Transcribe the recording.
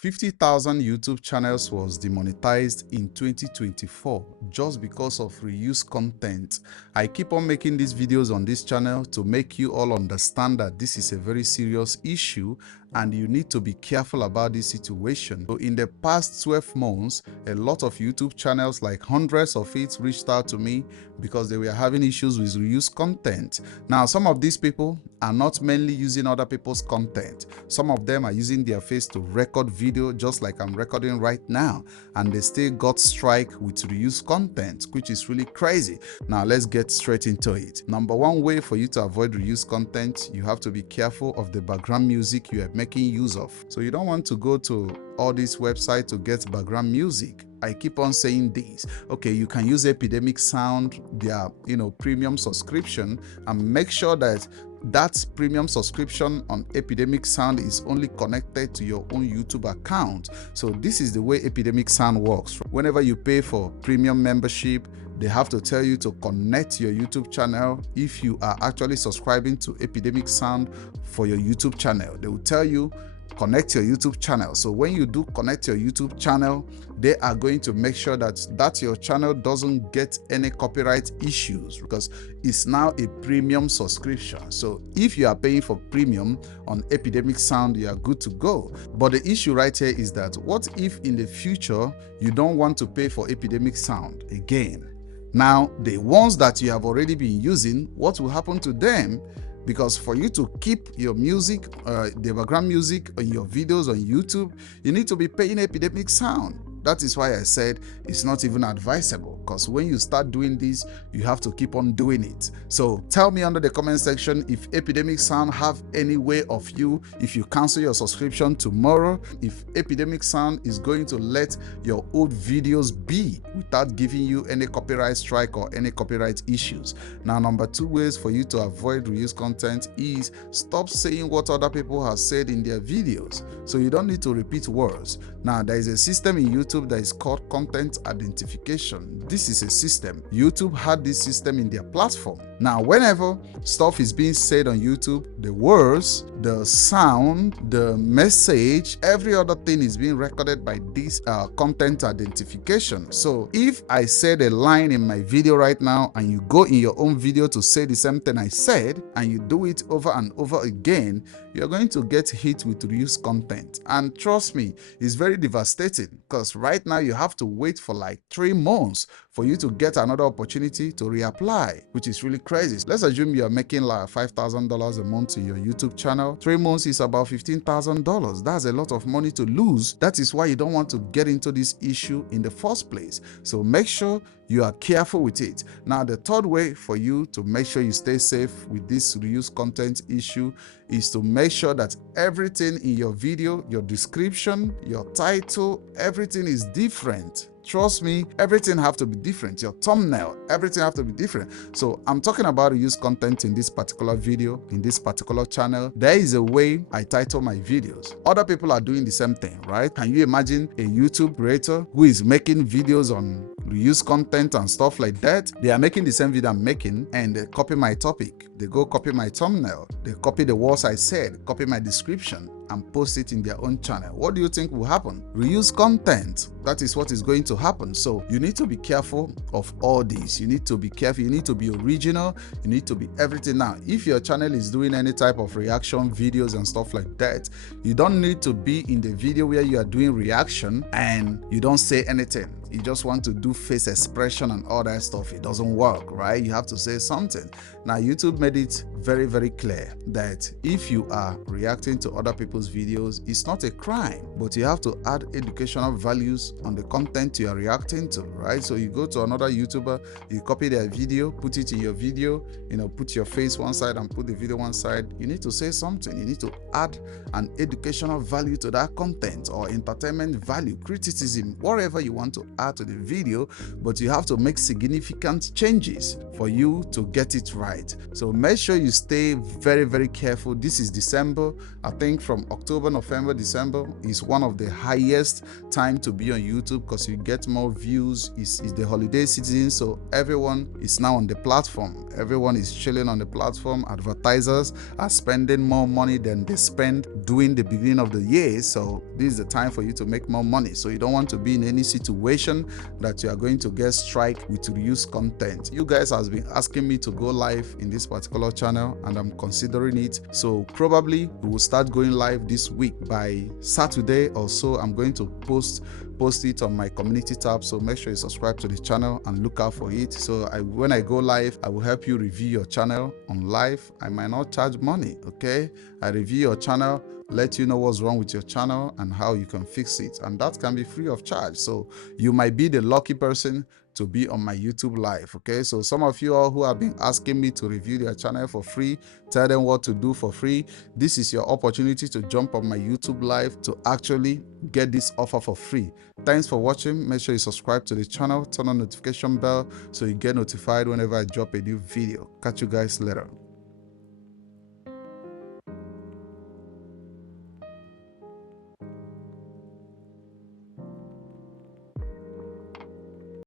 50,000 YouTube channels was demonetized in 2024 just because of reused content. I keep on making these videos on this channel to make you all understand that this is a very serious issue and you need to be careful about this situation. So in the past 12 months, a lot of YouTube channels, like hundreds of it, reached out to me because they were having issues with reused content. Now, some of these people are not mainly using other people's content. Some of them are using their face to record video, just like I'm recording right now, and they still got strike with reused content, which is really crazy. Now, let's get straight into it. Number one way for you to avoid reused content, you have to be careful of the background music you are making use of. So you don't want to go to all these websites to get background music. I keep on saying this. Okay, you can use Epidemic Sound, their premium subscription, and make sure that that premium subscription on Epidemic Sound is only connected to your own YouTube account. So this is the way Epidemic Sound works. Whenever you pay for premium membership, they have to tell you to connect your YouTube channel. If you are actually subscribing to Epidemic Sound for your YouTube channel, they will tell you connect your YouTube channel. So when you do connect your YouTube channel, they are going to make sure that your channel doesn't get any copyright issues, because it's now a premium subscription. So if you are paying for premium on Epidemic Sound, you are good to go. But the issue right here is that what if in the future you don't want to pay for Epidemic Sound again? Now, the ones that you have already been using, what will happen to them? Because for you to keep your music, the background music on your videos on YouTube, you need to be paying Epidemic Sound. That is why I said it's not even advisable, because when you start doing this, you have to keep on doing it. So tell me under the comment section if Epidemic Sound have any way of you, if you cancel your subscription tomorrow, if Epidemic Sound is going to let your old videos be without giving you any copyright strike or any copyright issues. Now, number two ways for you to avoid reused content is stop saying what other people have said in their videos. So you don't need to repeat words. Now, there is a system in YouTube that is called content identification. This is a system. YouTube had this system in their platform. Now, whenever stuff is being said on YouTube, the words, the sound, the message, every other thing is being recorded by this content identification. So if I said a line in my video right now and you go in your own video to say the same thing I said and you do it over and over again, you're going to get hit with reused content. And trust me, it's very devastating, because right now you have to wait for like 3 months for you to get another opportunity to reapply, which is really crazy. Let's assume you are making like $5,000 a month to your YouTube channel. 3 months is about $15,000. That's a lot of money to lose. That is why you don't want to get into this issue in the first place. So make sure you are careful with it. Now, the third way for you to make sure you stay safe with this reused content issue is to make sure that everything in your video, your description, your title, everything is different. Trust me, everything have to be different. Your thumbnail, everything have to be different. So I'm talking about reused content in this particular video, in this particular channel. There is a way I title my videos. Other people are doing the same thing, right? Can you imagine a YouTube creator who is making videos on reused content and stuff like that? They are making the same video I'm making and they copy my topic. They go copy my thumbnail. They copy the words I said, copy my description, and post it in their own channel. What do you think will happen? Reuse content. That is what is going to happen. So you need to be careful of all this. You need to be careful. You need to be original. You need to be everything. Now, if your channel is doing any type of reaction videos and stuff like that, you don't need to be in the video where you are doing reaction and you don't say anything. You just want to do face expression and all that stuff. It doesn't work, right? You have to say something. Now, YouTube made it very, very clear that if you are reacting to other people's videos, it's not a crime, but you have to add educational values on the content you are reacting to, right? So you go to another YouTuber, you copy their video, put it in your video, put your face one side and put the video one side. You need to say something. You need to add an educational value to that content, or entertainment value, criticism, whatever you want to add to the video, but you have to make significant changes for you to get it right. So make sure you stay very, very careful. This is December. I think from October, November, December is one of the highest time to be on YouTube because you get more views. It's the holiday season, so everyone is now on the platform. Everyone is chilling on the platform. Advertisers are spending more money than they spend during the beginning of the year. So this is the time for you to make more money. So you don't want to be in any situation that you are going to get strike with reused content. You guys have been asking me to go live in this particular channel, and I'm considering it. So probably we will start going live this week. By Saturday or so, I'm going to post it on my community tab. So make sure you subscribe to the channel and look out for it. So when I go live, I will help you review your channel on live. I might not charge money, okay? I review your channel, let you know what's wrong with your channel and how you can fix it, and that can be free of charge. So you might be the lucky person to be on my YouTube live, okay? So some of you all who have been asking me to review their channel for free, tell them what to do for free. This is your opportunity to jump on my YouTube live to actually get this offer for free. Thanks for watching. Make sure you subscribe to the channel, turn on notification bell so you get notified whenever I drop a new video. Catch you guys later.